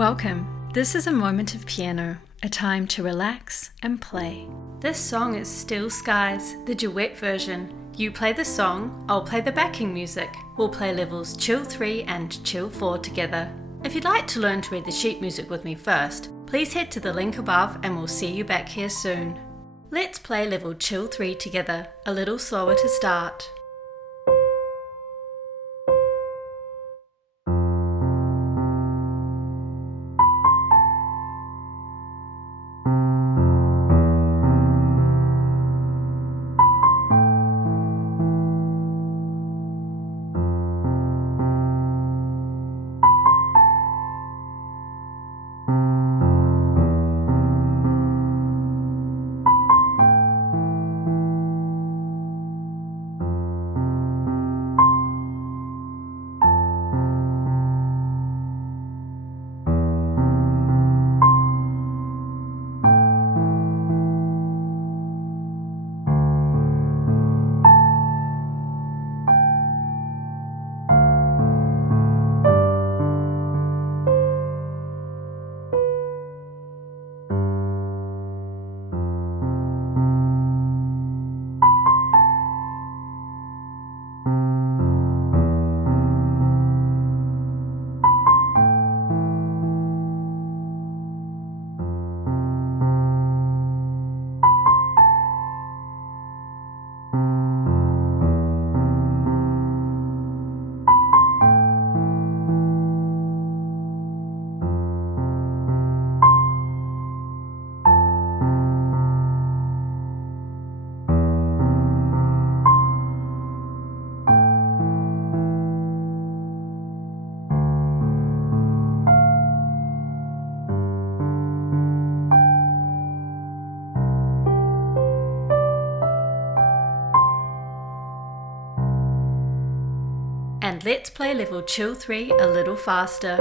Welcome. This is a moment of piano, a time to relax and play. This song is Still Skies, the duet version. You play the song, I'll play the backing music. We'll play levels Chill 3 and Chill 4 together. If you'd like to learn to read the sheet music with me first, please head to the link above and we'll see you back here soon. Let's play level Chill 3 together, a little slower to start. And let's play level Chill 3 a little faster.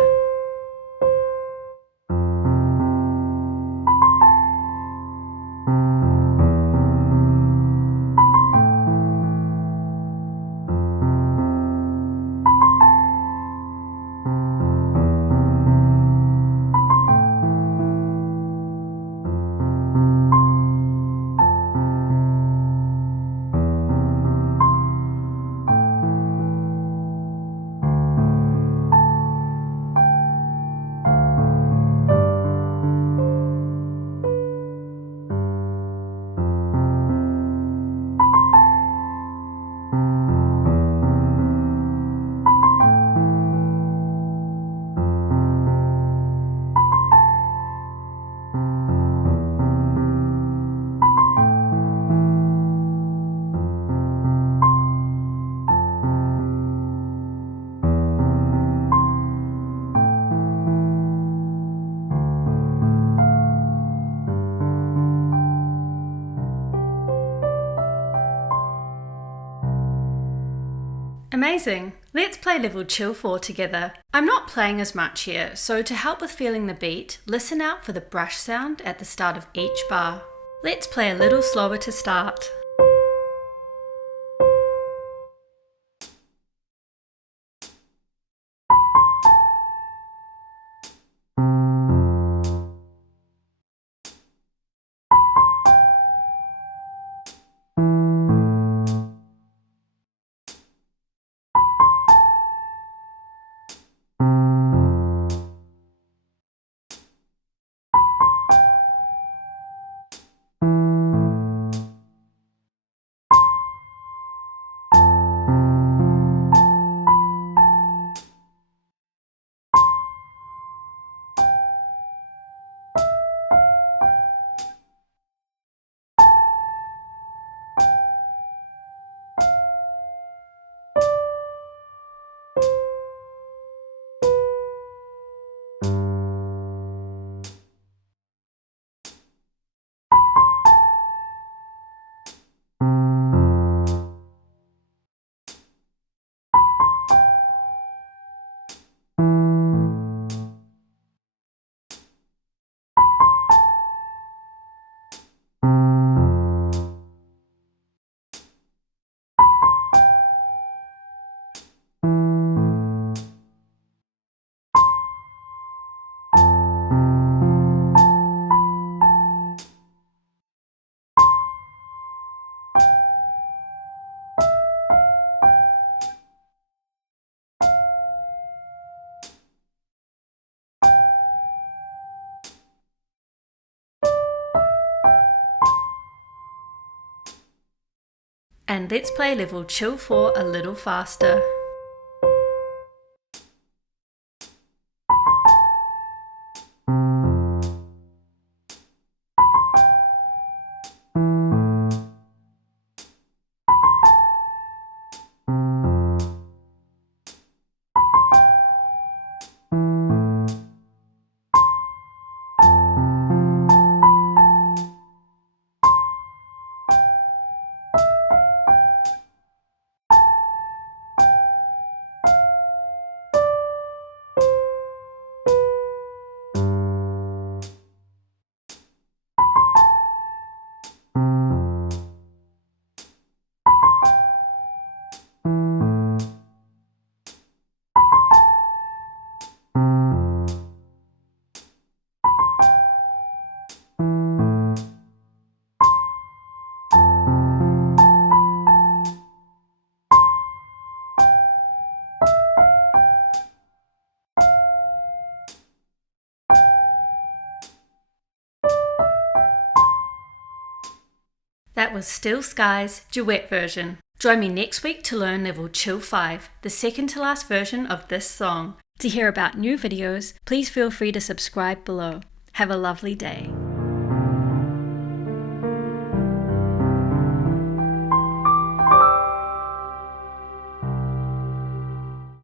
Amazing! Let's play level Chill 4 together. I'm not playing as much here, so to help with feeling the beat, listen out for the brush sound at the start of each bar. Let's play a little slower to start. And let's play level Chill 4 a little faster. That was Still Skies Duet version. Join me next week to learn level Chill 5, the second to last version of this song. To hear about new videos, please feel free to subscribe below. Have a lovely day.